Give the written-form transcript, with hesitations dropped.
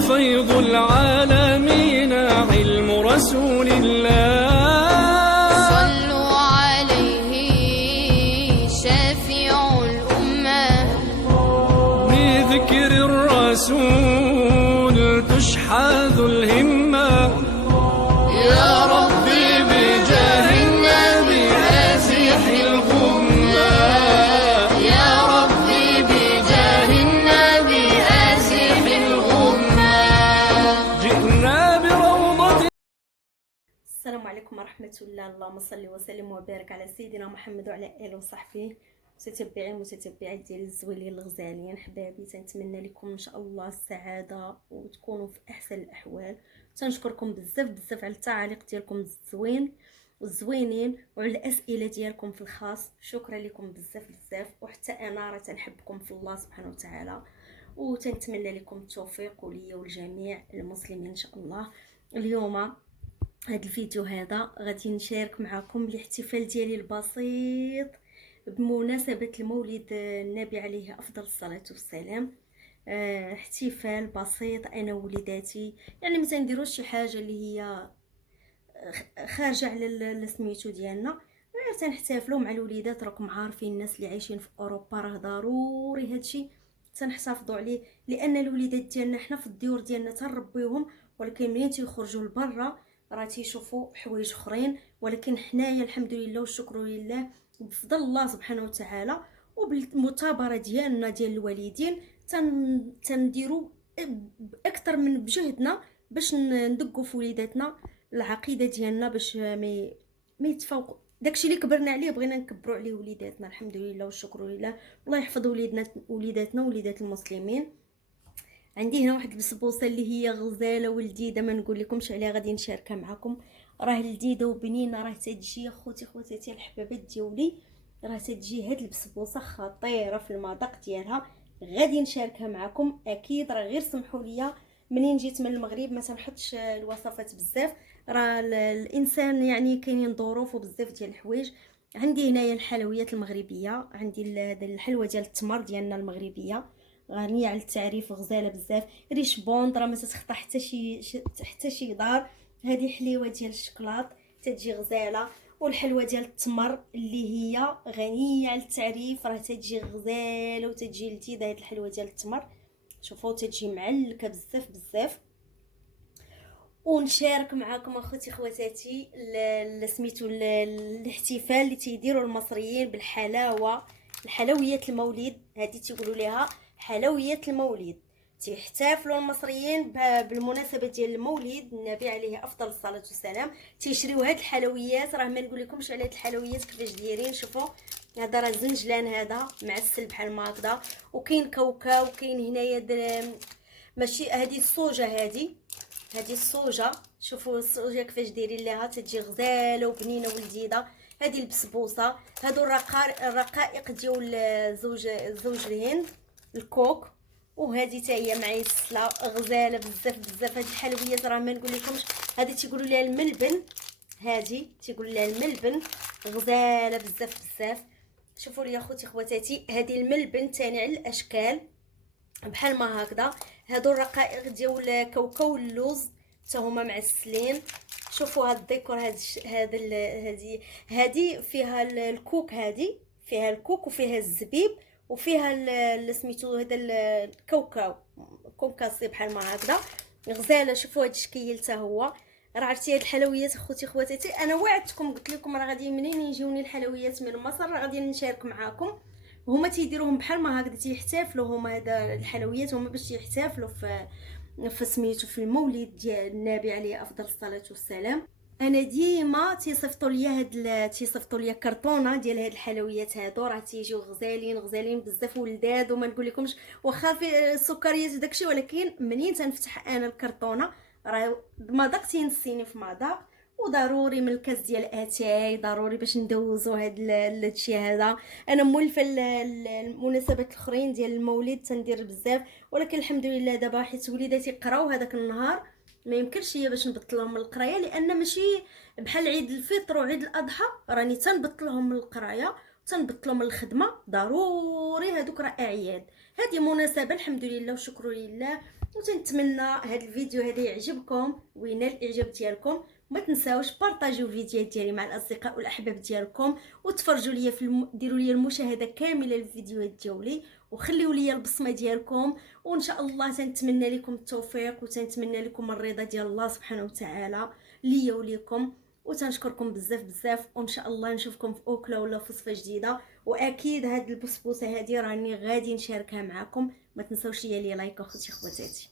فيض العالمين علم رسول الله. صلوا عليه شافع الأمة، بذكر الرسول تشحذ الهمة. يا ربي بجاه النبي أزح الغمة، يا ربي بجاه النبي أزح الغمة. جئنا بروضة. السلام عليكم ورحمة الله. اللهم صل وسلم وبارك على سيدنا محمد وعلى آله وصحبه متتبعين ومتتبعات ديال الزويلين الغزاليين. حبابي تنتمنى لكم ان شاء الله السعاده وتكونوا في احسن الاحوال. تنشكركم بزاف بزاف على التعاليق ديالكم الزوينين وعلى الاسئله ديالكم في الخاص. شكرا لكم بزاف بزاف، وحتى انا راه تنحبكم في الله سبحانه وتعالى، وتنتمنى لكم التوفيق وليا والجميع المسلمين ان شاء الله. اليوم هذا الفيديو هذا غادي نشارك معكم الاحتفال ديالي البسيط بمناسبة المولد النبي عليه أفضل الصلاة والسلام. احتفال بسيط أنا ووليداتي، يعني ما تنديروش شي حاجة اللي هي خارجة على سميتو ديالنا. تنحتفلوا مع الوليدات. راكم عارفين الناس اللي عايشين في أوروبا راه ضروري هادشي تنحتفظوا عليه، لأن الوليدات ديالنا حنا في الديور ديالنا تنربيوهم، ولكن منين تيخرجوا لبرا راه تيشوفوا حوايج اخرين. ولكن حنايا الحمد لله والشكر لله بفضل الله سبحانه وتعالى وبالمثابره ديالنا ديال الوالدين تنديروا اكثر من بجهدنا باش ندقوا في وليداتنا العقيده ديالنا، باش ما يتفوق داكشي اللي كبرنا عليه بغينا نكبروا عليه وليداتنا. الحمد لله والشكر لله. الله يحفظ وليداتنا ووليدات المسلمين. عندي هنا واحد البسبوسه اللي هي غزاله ولذيذه، ما نقول لكمش عليها، غادي نشاركها معكم. راه لذيذه وبنينه، راه تجي خوتاتي الحبابات ديالي، راه تجي هاد البسبوسه خطيره في المذاق ديالها. غادي نشاركها معكم اكيد. راه غير سمحوا لي منين جيت من المغرب ما تنحطش الوصفات بزاف، راه الانسان يعني كاينين ظروف وبزاف ديال الحوايج. عندي هنايا الحلويات المغربيه، عندي هذا الحلوه ديال التمر ديالنا المغربيه غنيه على التعريف، غزاله بزاف. ريش بوند راه ما تتخطى حتى شي دار. هذه حليوه ديال الشكلاط تتجي غزاله، والحلوه ديال التمر اللي هي غنيه على التعريف راه تتجي غزاله وتتجي لذيذه. هذه الحلوه ديال التمر شوفوا تتجي معلكه بزاف بزاف. ونشارك معكم اخوتي خواتاتي سميتو الاحتفال اللي تيديروا المصريين بالحلاوه، الحلويات المولد هذه تيقولوا لها حلويات المولد. تيحتفلوا المصريين بالمناسبه ديال المولد النبي عليه افضل الصلاه والسلام. تيشريو هاد الحلويات، راه ما نقول لكمش على هاد الحلويات كيفاش دايرين. شوفوا هذا راه زنجلان هذا معسل بحال ما هكذا، وكاين كاوكاو، وكاين هنايا ماشي هذه الصوجه، هذه الصوجه. شوفوا الصوجه كيفاش دايرين ليها، تجي غزاله وبنينه ولذيذه. هذه البسبوسه، هادو الرقائق ديال زوج الهند الكوك، وهذه حتى هي معسله غزاله بزاف بزاف. هاد الحلويات راه ما نقول لكمش، هذه تيقولوا ليها الملبن، هذه تيقولوا ليها الملبن غزاله بزاف بزاف. شوفوا لي اخوتي خواتاتي، هذه الملبن ثاني على الاشكال بحال ما هكذا. هادو الرقائق ديال الكاوكاو اللوز حتى هما معسلين. شوفوا هاد الديكور، هذه فيها الكوك، هذه فيها الكوك وفيها الزبيب وفيها سميتو هذا الكاوكاو كونكاسي بحال ما هكذا غزاله. شوفوا هاد الشكل حتى هو. راه عرفتي هاد الحلويات اخوتي خواتاتي، انا وعدتكم قلت لكم راه غادي منين يجيوني الحلويات من مصر راه غادي نشارك معاكم. هما تيديروهم بحال ما هكذا، تيحتفلوا هما هذا الحلويات هما باش يحتفلوا في سميتو في المولد ديال النبي عليه افضل الصلاه والسلام. انا ديما تيصيفطوا ليا كرتونه ديال هاد الحلويات هادو، راه تيجيو غزالين بزاف ولذاذ. وما نقول لكمش واخا في السكريات وداكشي، ولكن منين تنفتح انا الكرتونه راه المذاق تينسيني في مذاق. وضروري من الكاس ديال اتاي ضروري باش ندوزو هادشي هذا. انا مولفه المناسبات الاخرين ديال المولد تندير بزاف، ولكن الحمد لله دابا حيت وليداتي قراو هذاك النهار ما يمكنش هي باش نبطل لهم القرايه، لان ماشي بحال عيد الفطر وعيد الاضحى راني تنبطل لهم القرايه تنبطل لهم الخدمه. ضروري هذوك راه اعياد، هذه مناسبه الحمد لله وشكر لله. وتنتمنى هذا الفيديو هذا يعجبكم وينال الاعجاب ديالكم. ما تنساوش بارطاجيو الفيديوهات ديالي مع الاصدقاء والاحباب ديالكم، وتفرجوا ليا ديروا لي المشاهده كامله للفيديوهات ديالي، وخليوا لي البصمه ديالكم. وان شاء الله تنتمنى لكم التوفيق، وتنتمنى لكم الرضا ديال الله سبحانه وتعالى ليا وليكم، وتنشكركم بزاف بزاف. وان شاء الله نشوفكم في اوكله ولا في وصفه جديده. واكيد هاد البسبوسه هذه راني غادي نشاركها معكم. ما تنساوش ليا لايك اخوتي خواتاتي.